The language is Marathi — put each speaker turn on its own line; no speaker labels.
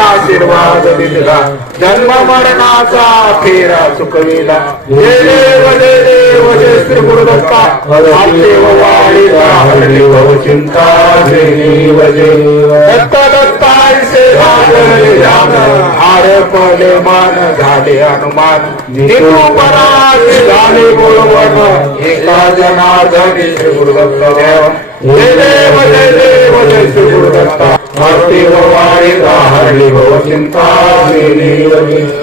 आशीर्वाद दिला जन्म मरणाचा फेरा चुकविला हे देव जय देव जय श्री गुरुदत्ता. देव वाणीचा चिंता देव जय दत्त दत्तांचे लागले ध्यान हार पले मान झाले हनुमान. नितू झाले बोलवण एका जनार्दनी श्री गुरुदत्त देव. जय देव जय देव जय श्री गुरुदत्ता. Hardev in poverty,